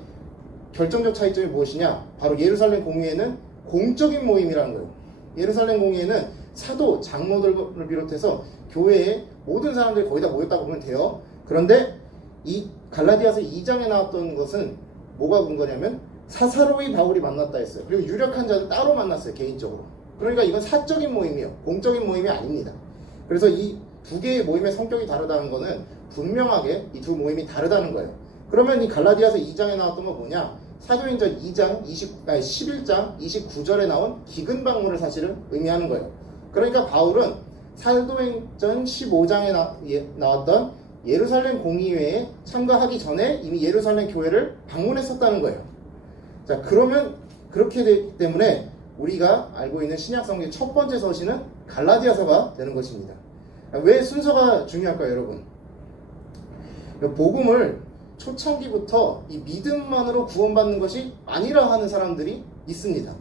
결정적 차이점이 무엇이냐? 바로 예루살렘 공의회는 공적인 모임이라는 거예요. 예루살렘 공의회는 사도, 장로들을 비롯해서 교회에 모든 사람들이 거의 다 모였다고 보면 돼요. 그런데 이 갈라디아서 2장에 나왔던 것은 뭐가 근거냐면 사사로이 바울이 만났다 했어요. 그리고 유력한 자들 따로 만났어요, 개인적으로. 그러니까 이건 사적인 모임이에요. 공적인 모임이 아닙니다. 그래서 이 두 개의 모임의 성격이 다르다는 것은 분명하게 이 두 모임이 다르다는 거예요. 그러면 이 갈라디아서 2장에 나왔던 거 뭐냐? 사도행전 11장 29절에 나온 기근 방문을 사실은 의미하는 거예요. 그러니까 바울은 사도행전 15장에 나왔던 예루살렘 공의회에 참가하기 전에 이미 예루살렘 교회를 방문했었다는 거예요. 자, 그러면 그렇게 되기 때문에 우리가 알고 있는 신약 성경 첫 번째 서신은 갈라디아서가 되는 것입니다. 왜 순서가 중요할까요, 여러분? 복음을 초창기부터 이 믿음만으로 구원받는 것이 아니라 하는 사람들이 있습니다.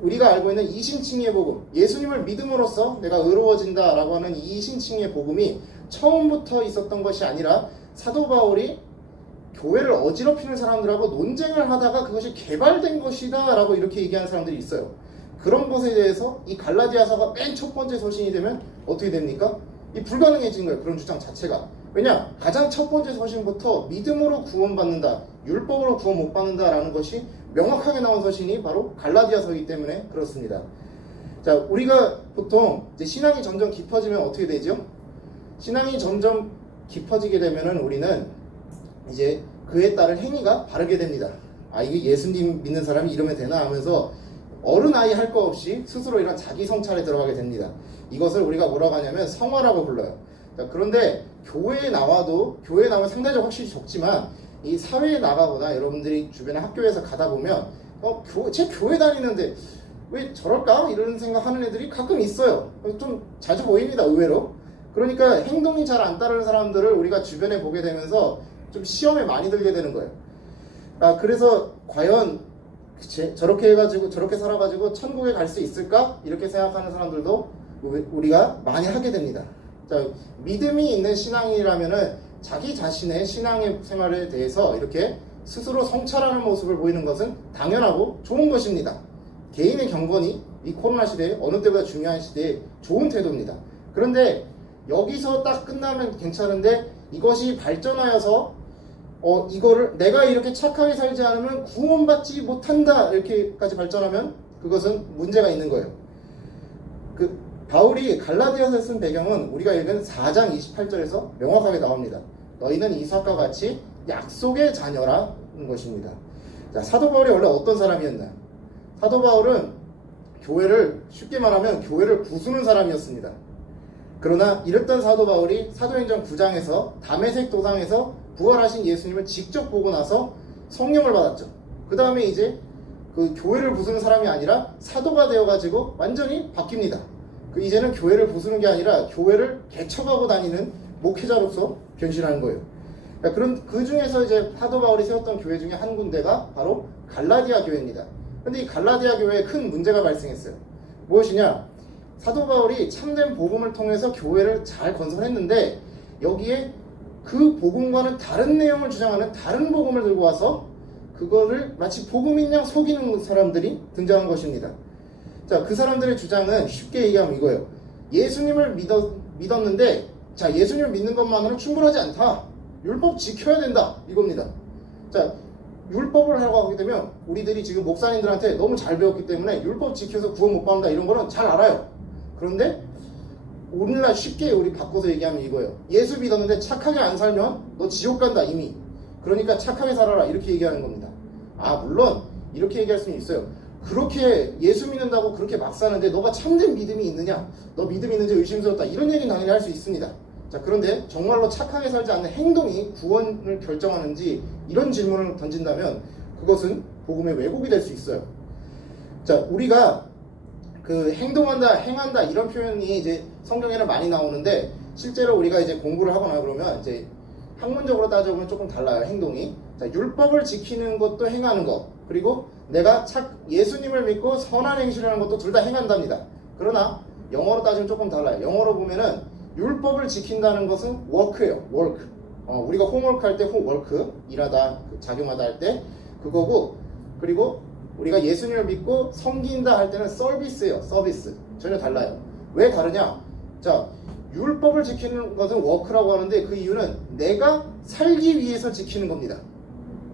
우리가 알고 있는 이신칭의 복음, 예수님을 믿음으로써 내가 의로워진다라고 하는 이신칭의 복음이 처음부터 있었던 것이 아니라 사도 바울이 교회를 어지럽히는 사람들하고 논쟁을 하다가 그것이 개발된 것이다 라고 이렇게 얘기하는 사람들이 있어요. 그런 것에 대해서 이 갈라디아서가 맨 첫 번째 서신이 되면 어떻게 됩니까? 이 불가능해진 거예요, 그런 주장 자체가. 왜냐? 가장 첫 번째 서신부터 믿음으로 구원받는다, 율법으로 구원 못 받는다라는 것이 명확하게 나온 서신이 바로 갈라디아서이기 때문에 그렇습니다. 자, 우리가 보통 이제 신앙이 점점 깊어지면 어떻게 되죠? 신앙이 점점 깊어지게 되면은 우리는 이제 그에 따른 행위가 바르게 됩니다. 아, 이게 예수님 믿는 사람이 이러면 되나 하면서 어른아이 할 거 없이 스스로 이런 자기 성찰에 들어가게 됩니다. 이것을 우리가 뭐라고 하냐면 성화라고 불러요. 자, 그런데 교회에 나와면 상대적으로 확실히 적지만 이 사회에 나가거나 여러분들이 주변에 학교에서 가다 보면 제 교회 다니는데 왜 저럴까? 이런 생각하는 애들이 가끔 있어요. 좀 자주 보입니다, 의외로. 그러니까 행동이 잘 안 따르는 사람들을 우리가 주변에 보게 되면서 좀 시험에 많이 들게 되는 거예요. 그래서 과연 저렇게 살아가지고 천국에 갈 수 있을까? 이렇게 생각하는 사람들도 우리가 많이 하게 됩니다. 자, 믿음이 있는 신앙이라면은 자기 자신의 신앙의 생활에 대해서 이렇게 스스로 성찰하는 모습을 보이는 것은 당연하고 좋은 것입니다. 개인의 경건이 이 코로나 시대에 어느 때보다 중요한 시대에 좋은 태도입니다. 그런데 여기서 딱 끝나면 괜찮은데 이것이 발전하여서 이거를 내가 이렇게 착하게 살지 않으면 구원받지 못한다 이렇게까지 발전하면 그것은 문제가 있는 거예요. 바울이 갈라디아서에 쓴 배경은 우리가 읽은 4장 28절에서 명확하게 나옵니다. 너희는 이삭과 같이 약속의 자녀라는 것입니다. 자, 사도 바울이 원래 어떤 사람이었나? 사도 바울은 쉽게 말하면 교회를 부수는 사람이었습니다. 그러나 이랬던 사도 바울이 사도행전 9장에서 다메섹 도상에서 부활하신 예수님을 직접 보고 나서 성령을 받았죠. 그 다음에 이제 그 교회를 부수는 사람이 아니라 사도가 되어가지고 완전히 바뀝니다. 이제는 교회를 부수는 게 아니라 교회를 개척하고 다니는 목회자로서 변신하는 거예요. 그러니까 그 중에서 이제 사도 바울이 세웠던 교회 중에 한 군데가 바로 갈라디아 교회입니다. 그런데 이 갈라디아 교회에 큰 문제가 발생했어요. 무엇이냐? 사도 바울이 참된 복음을 통해서 교회를 잘 건설했는데 여기에 그 복음과는 다른 내용을 주장하는 다른 복음을 들고 와서 그거를 마치 복음인 양 속이는 사람들이 등장한 것입니다. 자, 그 사람들의 주장은 쉽게 얘기하면 이거예요. 예수님을 믿었는데 자, 예수님을 믿는 것만으로는 충분하지 않다. 율법 지켜야 된다. 이겁니다. 자, 율법을 하라고 하게 되면 우리들이 지금 목사님들한테 너무 잘 배웠기 때문에 율법 지켜서 구원 못 받는다 이런 거는 잘 알아요. 그런데 오늘날 쉽게 우리 바꿔서 얘기하면 이거예요. 예수 믿었는데 착하게 안 살면 너 지옥 간다 이미. 그러니까 착하게 살아라 이렇게 얘기하는 겁니다. 물론 이렇게 얘기할 수는 있어요. 그렇게 예수 믿는다고 그렇게 막 사는데 너가 참된 믿음이 있느냐? 너 믿음이 있는지 의심스럽다. 이런 얘기는 당연히 할 수 있습니다. 자, 그런데 정말로 착하게 살지 않는 행동이 구원을 결정하는지 이런 질문을 던진다면 그것은 복음의 왜곡이 될 수 있어요. 자, 우리가 그 행동한다, 행한다 이런 표현이 이제 성경에는 많이 나오는데 실제로 우리가 이제 공부를 하거나 그러면 이제 학문적으로 따져보면 조금 달라요. 행동이. 자, 율법을 지키는 것도 행하는 것, 그리고 내가 예수님을 믿고 선한 행실을 하는 것도 둘 다 행한답니다. 그러나 영어로 따지면 조금 달라요. 영어로 보면은 율법을 지킨다는 것은 work예요. work. 우리가 홈워크 할 때 work, 일하다, 작용하다 할 때 그거고, 그리고 우리가 예수님을 믿고 섬긴다 할 때는 서비스예요. 서비스. 전혀 달라요. 왜 다르냐? 자, 율법을 지키는 것은 워크라고 하는데 그 이유는 내가 살기 위해서 지키는 겁니다.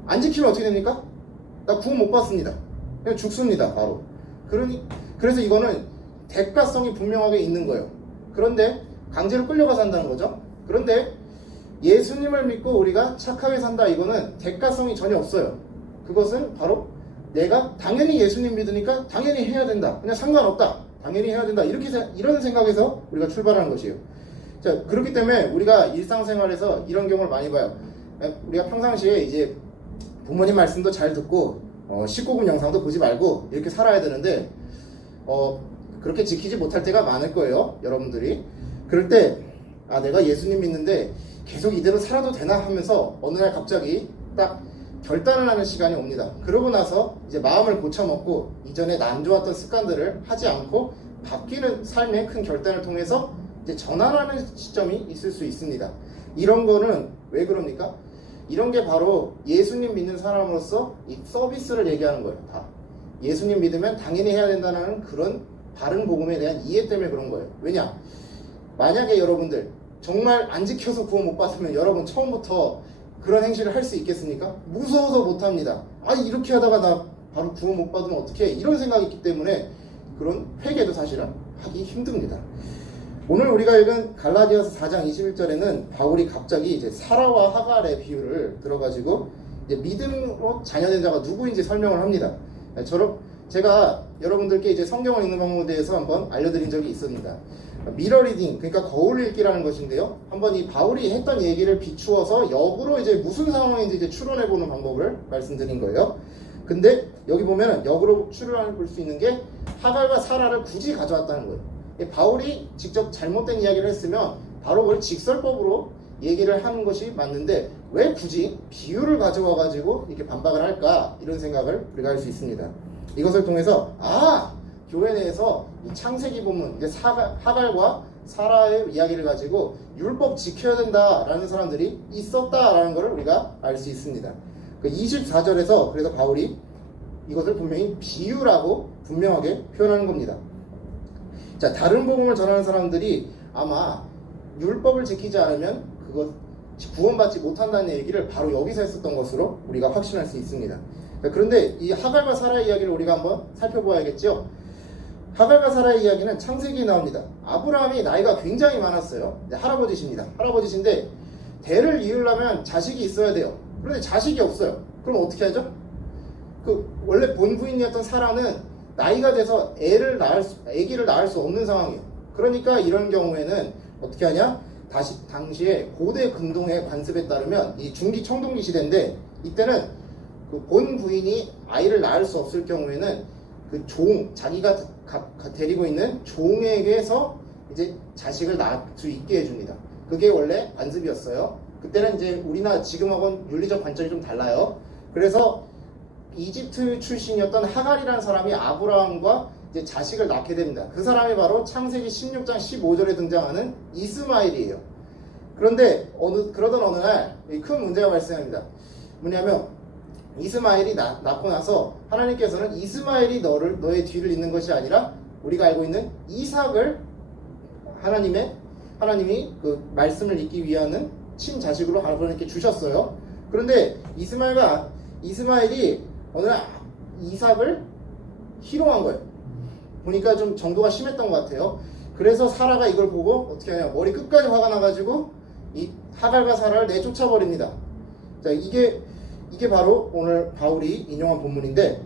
안 지키면 어떻게 됩니까? 나 구원 못 받습니다. 그냥 죽습니다. 바로. 그래서 이거는 대가성이 분명하게 있는 거예요. 그런데 강제로 끌려가 산다는 거죠. 그런데 예수님을 믿고 우리가 착하게 산다, 이거는 대가성이 전혀 없어요. 그것은 바로 내가 당연히 예수님 믿으니까 당연히 해야 된다. 그냥 상관없다. 당연히 해야 된다. 이런 생각에서 우리가 출발하는 것이에요. 자, 그렇기 때문에 우리가 일상생활에서 이런 경우를 많이 봐요. 우리가 평상시에 이제 부모님 말씀도 잘 듣고 19금 영상도 보지 말고 이렇게 살아야 되는데 그렇게 지키지 못할 때가 많을 거예요. 여러분들이. 그럴 때 내가 예수님 믿는데 계속 이대로 살아도 되나 하면서 어느 날 갑자기 딱 결단을 하는 시간이 옵니다. 그러고 나서 이제 마음을 고쳐먹고 이전에 안 좋았던 습관들을 하지 않고 바뀌는 삶의 큰 결단을 통해서 이제 전환하는 시점이 있을 수 있습니다. 이런 거는 왜 그럽니까? 이런 게 바로 예수님 믿는 사람으로서 이 서비스를 얘기하는 거예요. 다. 예수님 믿으면 당연히 해야 된다는 그런 바른 복음에 대한 이해 때문에 그런 거예요. 왜냐? 만약에 여러분들 정말 안 지켜서 구원 못 받으면 여러분 처음부터 그런 행실을 할 수 있겠습니까? 무서워서 못합니다. 이렇게 하다가 나 바로 구원 못 받으면 어떡해? 이런 생각이 있기 때문에 그런 회개도 사실은 하기 힘듭니다. 오늘 우리가 읽은 갈라디아서 4장 21절에는 바울이 갑자기 이제 사라와 하갈의 비유를 들어가지고 이제 믿음으로 자녀된 자가 누구인지 설명을 합니다. 제가 여러분들께 이제 성경을 읽는 방법에 대해서 한번 알려드린 적이 있습니다. 미러 리딩, 그러니까 거울 읽기라는 것인데요. 한번 이 바울이 했던 얘기를 비추어서 역으로 이제 무슨 상황인지 이제 추론해보는 방법을 말씀드린 거예요. 근데 여기 보면 역으로 추론해 볼 수 있는 게 하갈과 사라를 굳이 가져왔다는 거예요. 바울이 직접 잘못된 이야기를 했으면 바로 그걸 직설법으로 얘기를 하는 것이 맞는데 왜 굳이 비유를 가져와 가지고 이렇게 반박을 할까, 이런 생각을 우리가 할 수 있습니다. 이것을 통해서 교회 내에서 이 창세기 보면 이제 하갈과 사라의 이야기를 가지고 율법 지켜야 된다라는 사람들이 있었다라는 것을 우리가 알 수 있습니다. 그 24절에서 그래서 바울이 이것을 분명히 비유라고 분명하게 표현하는 겁니다. 자, 다른 복음을 전하는 사람들이 아마 율법을 지키지 않으면 그것 구원받지 못한다는 얘기를 바로 여기서 했었던 것으로 우리가 확신할 수 있습니다. 그런데 이 하갈과 사라의 이야기를 우리가 한번 살펴보아야겠죠. 하갈과 사라의 이야기는 창세기에 나옵니다. 아브라함이 나이가 굉장히 많았어요. 할아버지십니다. 할아버지신데 대를 이으려면 자식이 있어야 돼요. 그런데 자식이 없어요. 그럼 어떻게 하죠? 원래 본부인이었던 사라는 나이가 돼서 아기를 낳을 수 없는 상황이에요. 그러니까 이런 경우에는 어떻게 하냐? 당시에 고대 근동의 관습에 따르면 이 중기 청동기 시대인데 이때는 그 본 부인이 아이를 낳을 수 없을 경우에는 그 자기가 데리고 있는 종에게서 이제 자식을 낳을 수 있게 해줍니다. 그게 원래 관습이었어요. 그때는 이제 우리나 지금하고는 윤리적 관점이 좀 달라요. 그래서 이집트 출신이었던 하갈이라는 사람이 아브라함과 이제 자식을 낳게 됩니다. 그 사람이 바로 창세기 16장 15절에 등장하는 이스마엘이에요. 그런데 그러던 어느 날 큰 문제가 발생합니다. 뭐냐면 이스마엘이 낳고 나서 하나님께서는 이스마엘이 너의 뒤를 잇는 것이 아니라 우리가 알고 있는 이삭을 하나님이 그 말씀을 잇기 위한 친자식으로 하나님께 주셨어요. 그런데 이스마엘이 어느 날 이삭을 희롱한 거예요. 보니까 좀 정도가 심했던 것 같아요. 그래서 사라가 이걸 보고 어떻게 하냐, 머리 끝까지 화가 나가지고 이 하갈과 사라를 내쫓아 버립니다. 자, 이게 바로 오늘 바울이 인용한 본문인데,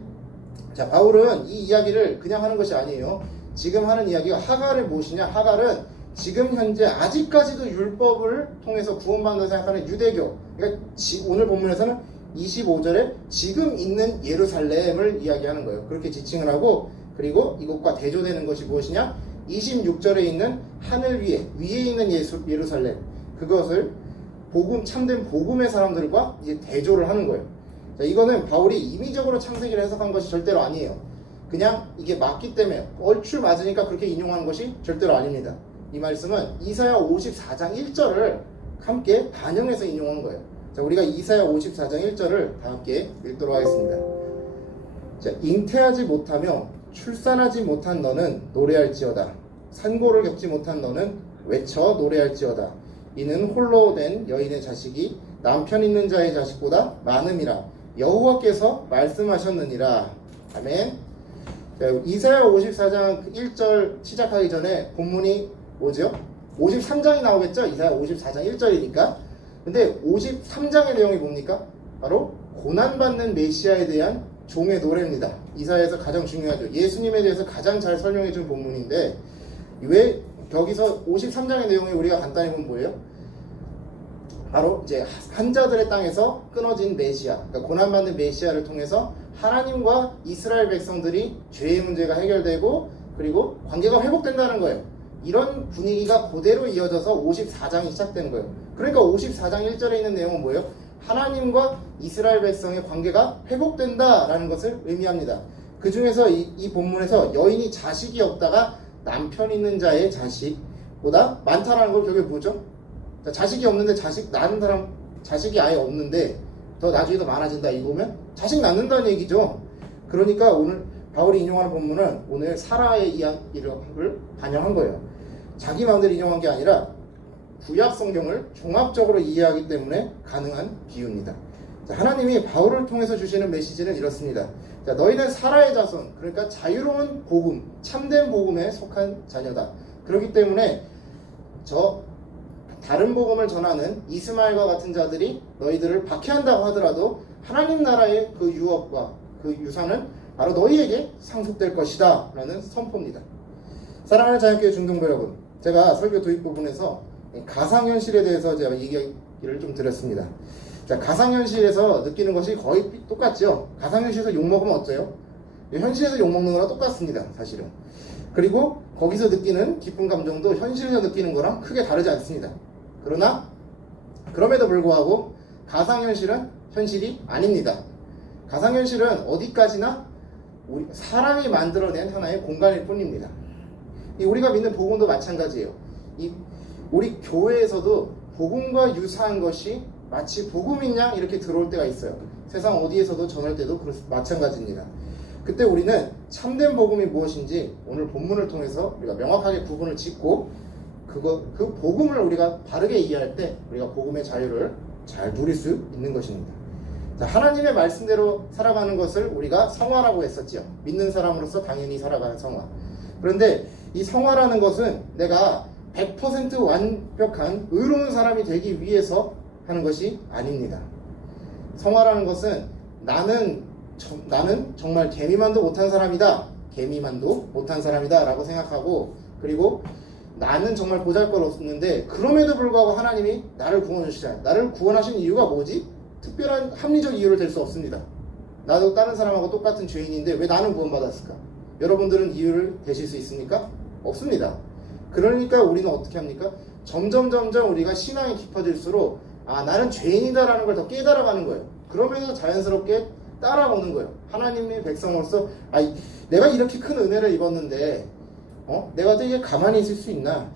자, 바울은 이 이야기를 그냥 하는 것이 아니에요. 지금 하는 이야기가 하갈을 무엇이냐? 하갈은 지금 현재 아직까지도 율법을 통해서 구원받는다고 생각하는 유대교. 그러니까 오늘 본문에서는 25절에 지금 있는 예루살렘을 이야기하는 거예요. 그렇게 지칭을 하고, 그리고 이것과 대조되는 것이 무엇이냐? 26절에 있는 하늘 위에 있는 예루살렘, 그것을 참된 복음의 사람들과 이제 대조를 하는 거예요. 자, 이거는 바울이 임의적으로 창세기를 해석한 것이 절대로 아니에요. 그냥 이게 맞기 때문에 얼추 맞으니까 그렇게 인용하는 것이 절대로 아닙니다. 이 말씀은 이사야 54장 1절을 함께 반영해서 인용한 거예요. 자, 우리가 이사야 54장 1절을 다 함께 읽도록 하겠습니다. 자, 잉태하지 못하며 출산하지 못한 너는 노래할지어다. 산고를 겪지 못한 너는 외쳐 노래할지어다. 이는 홀로 된 여인의 자식이 남편 있는 자의 자식보다 많음이라 여호와께서 말씀하셨느니라. 아멘. 자, 이사야 54장 1절 시작하기 전에 본문이 뭐죠? 53장이 나오겠죠? 이사야 54장 1절이니까. 근데 53장의 내용이 뭡니까? 바로 고난받는 메시아에 대한 종의 노래입니다. 이사야에서 가장 중요하죠. 예수님에 대해서 가장 잘 설명해 준 본문인데, 왜 여기서 53장의 내용이 우리가 간단히 보면 뭐예요? 바로 이제 한자들의 땅에서 끊어진 메시아, 그러니까 고난받는 메시아를 통해서 하나님과 이스라엘 백성들이 죄의 문제가 해결되고, 그리고 관계가 회복된다는 거예요. 이런 분위기가 그대로 이어져서 54장이 시작된 거예요. 그러니까 54장 1절에 있는 내용은 뭐예요? 하나님과 이스라엘 백성의 관계가 회복된다라는 것을 의미합니다. 그 중에서 이 본문에서 여인이 자식이 없다가 남편 있는 자의 자식보다 많다라는 걸 저게 뭐죠? 자식이 없는데 낳는 사람 자식이 아예 없는데 더 나중에 더 많아진다, 이거면 자식 낳는다는 얘기죠. 그러니까 오늘 바울이 인용하는 본문은 오늘 사라의 이야기를 반영한 거예요. 자기 마음대로 인용한 게 아니라 구약 성경을 종합적으로 이해하기 때문에 가능한 비유입니다. 자, 하나님이 바울을 통해서 주시는 메시지는 이렇습니다. 자, 너희는 사라의 자손, 그러니까 자유로운 복음, 참된 복음에 속한 자녀다. 그렇기 때문에 다른 복음을 전하는 이스마엘과 같은 자들이 너희들을 박해한다고 하더라도 하나님 나라의 그 유업과 그 유산은 바로 너희에게 상속될 것이다 라는 선포입니다. 사랑하는 자연교회 중등부 여러분, 제가 설교 도입 부분에서 가상현실에 대해서 제가 얘기를 좀 드렸습니다. 자, 가상현실에서 느끼는 것이 거의 똑같죠. 가상현실에서 욕먹으면 어때요? 현실에서 욕먹는 거랑 똑같습니다, 사실은. 그리고 거기서 느끼는 기쁜 감정도 현실에서 느끼는 거랑 크게 다르지 않습니다. 그러나 그럼에도 불구하고 가상현실은 현실이 아닙니다. 가상현실은 어디까지나 사람이 만들어낸 하나의 공간일 뿐입니다. 우리가 믿는 복음도 마찬가지예요. 우리 교회에서도 복음과 유사한 것이 마치 복음인 양 이렇게 들어올 때가 있어요. 세상 어디에서도 전할 때도 마찬가지입니다. 그때 우리는 참된 복음이 무엇인지 오늘 본문을 통해서 우리가 명확하게 구분을 짓고 그 복음을 우리가 바르게 이해할 때 우리가 복음의 자유를 잘 누릴 수 있는 것입니다. 자, 하나님의 말씀대로 살아가는 것을 우리가 성화라고 했었죠. 믿는 사람으로서 당연히 살아가는 성화. 그런데 이 성화라는 것은 내가 100% 완벽한 의로운 사람이 되기 위해서 하는 것이 아닙니다. 성화라는 것은 나는 정말 개미만도 못한 사람이다. 개미만도 못한 사람이다 라고 생각하고, 그리고 나는 정말 보잘것없는데 그럼에도 불구하고 하나님이 나를 구원해 주시잖아요. 나를 구원하신 이유가 뭐지? 특별한 합리적 이유를 댈 수 없습니다. 나도 다른 사람하고 똑같은 죄인인데 왜 나는 구원받았을까? 여러분들은 이유를 대실 수 있습니까? 없습니다. 그러니까 우리는 어떻게 합니까? 점점 우리가 신앙이 깊어질수록 나는 죄인이다라는 걸 더 깨달아가는 거예요. 그러면서 자연스럽게 따라오는 거예요. 하나님의 백성으로서 내가 이렇게 큰 은혜를 입었는데 내가 되게 가만히 있을 수 있나?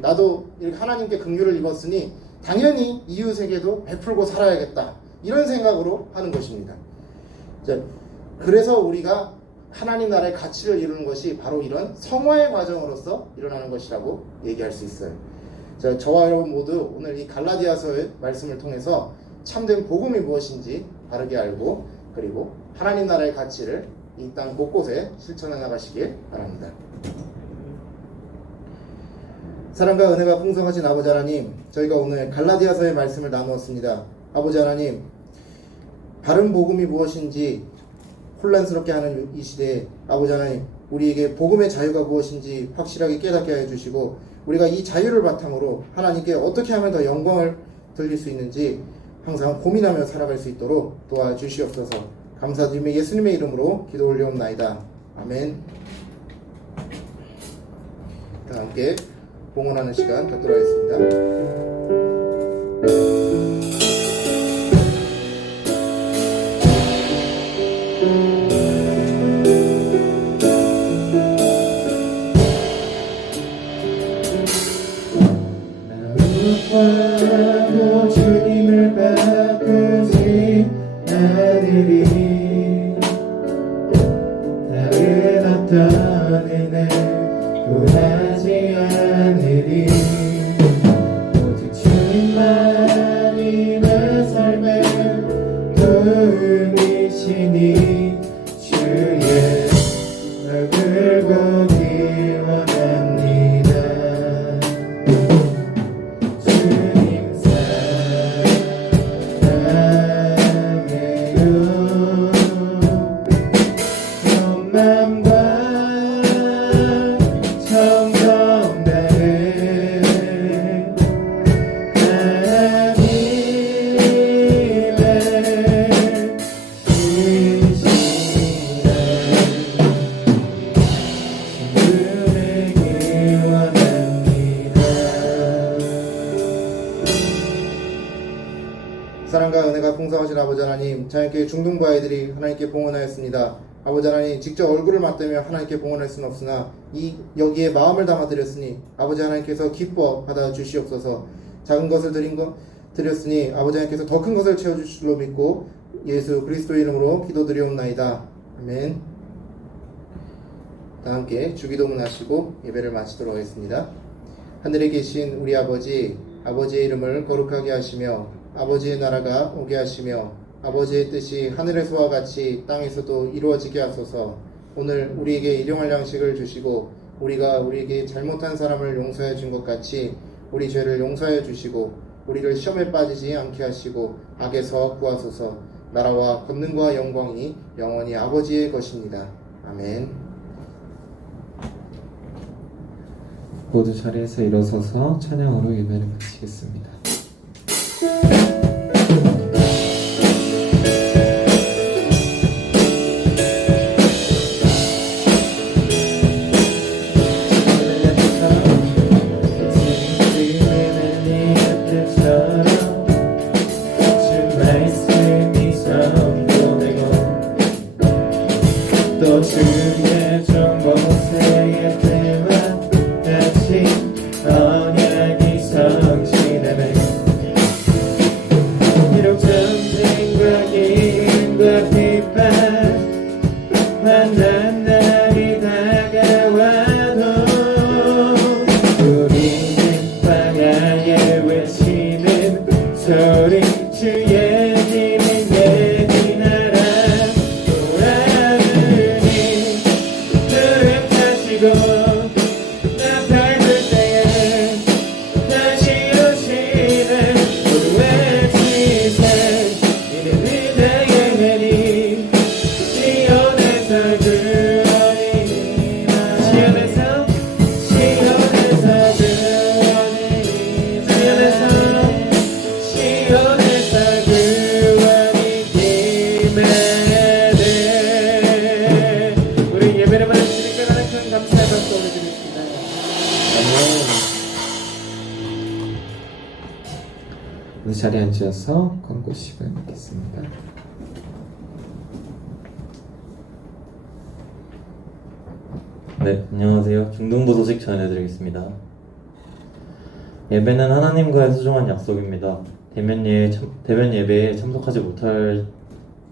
나도 이렇게 하나님께 긍휼을 입었으니 당연히 이웃에게도 베풀고 살아야겠다. 이런 생각으로 하는 것입니다. 그래서 우리가 하나님 나라의 가치를 이루는 것이 바로 이런 성화의 과정으로서 일어나는 것이라고 얘기할 수 있어요. 저와 여러분 모두 오늘 이 갈라디아서의 말씀을 통해서 참된 복음이 무엇인지 바르게 알고, 그리고 하나님 나라의 가치를 이 땅 곳곳에 실천해 나가시길 바랍니다. 사랑과 은혜가 풍성하신 아버지 하나님, 저희가 오늘 갈라디아서의 말씀을 나누었습니다. 아버지 하나님, 바른 복음이 무엇인지 혼란스럽게 하는 이 시대에 아버지 하나님, 우리에게 복음의 자유가 무엇인지 확실하게 깨닫게 해주시고, 우리가 이 자유를 바탕으로 하나님께 어떻게 하면 더 영광을 돌릴 수 있는지 항상 고민하며 살아갈 수 있도록 도와주시옵소서. 감사드리며 예수님의 이름으로 기도 올려옵나이다. 아멘. 다 함께 봉헌하는 시간 갖도록 하겠습니다. 나무하고 주님을 바꾸지 않으리. 다른 어떤 은혜 구하지 않으리. 오직 주님만이 내 삶의 도움이시니 주의 얼굴 보기 원합니다. 주님 사랑해요. 온 맘과 정성 다해 하나님의 신실한 부르기 원합니다. 사랑과 은혜가 풍성하신 아버지 하나님, 자연교회 중등부 아이들이 하나님께 봉헌하였습니다. 아버지 하나님, 직접 얼굴을 맞대며 하나님께 봉헌할 수는 없으나 여기에 마음을 담아 드렸으니 아버지 하나님께서 기뻐 받아 주시옵소서. 작은 것을 드렸으니 아버지 하나님께서 더 큰 것을 채워주실 줄로 믿고 예수 그리스도 이름으로 기도드리옵나이다. 아멘. 다 함께 주기도문 하시고 예배를 마치도록 하겠습니다. 하늘에 계신 우리 아버지, 아버지의 이름을 거룩하게 하시며 아버지의 나라가 오게 하시며 아버지의 뜻이 하늘에서와 같이 땅에서도 이루어지게 하소서. 오늘 우리에게 일용할 양식을 주시고 우리가 우리에게 잘못한 사람을 용서해 준 것 같이 우리 죄를 용서해 주시고 우리를 시험에 빠지지 않게 하시고 악에서 구하소서. 나라와 권능과 영광이 영원히 아버지의 것입니다. 아멘. 모두 자리에서 일어서서 찬양으로 예배를 마치겠습니다. 또 주의 종 모세의 때와 같이 언약이 성취되네. 비록 전쟁과 기근과 비판 만난 날이 다가와도 우리는 광야에 외치는 소리 주의 길을 예비하라. 돌아오니 무릎 다시고 나 밟을 때에 다시 오시는 모두 외치세. 이는 나의 하나님 시온에서 구원이니라. 시온에서 구원이니라. 시온에서 구원이니라. 우리 예배를 마치니까 가장 큰 감사의 박수 올려드리겠습니다. 우리 자리에 앉아서 광고 시간 갖겠습니다. 네, 안녕하세요. 중등부 소식 전해드리겠습니다. 예배는 하나님과의 소중한 약속입니다. 대면 예배에 참석하지 못할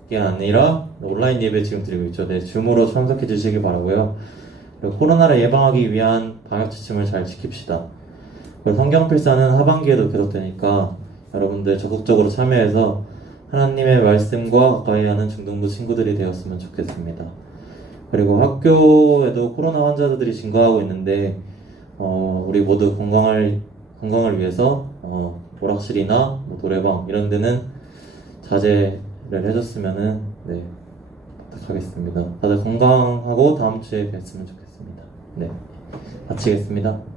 게 아니라 온라인 예배 지금 드리고 있죠. 네, 줌으로 참석해 주시기 바라고요. 그리고 코로나를 예방하기 위한 방역 지침을 잘 지킵시다. 그리고 성경 필사는 하반기에도 계속되니까 여러분들 적극적으로 참여해서 하나님의 말씀과 가까이 하는 중등부 친구들이 되었으면 좋겠습니다. 그리고 학교에도 코로나 환자들이 증가하고 있는데 우리 모두 건강을 위해서 오락실이나 노래방 이런 데는 자제를 해줬으면은 부탁하겠습니다. 다들 건강하고 다음 주에 뵀으면 좋겠습니다. 네, 마치겠습니다.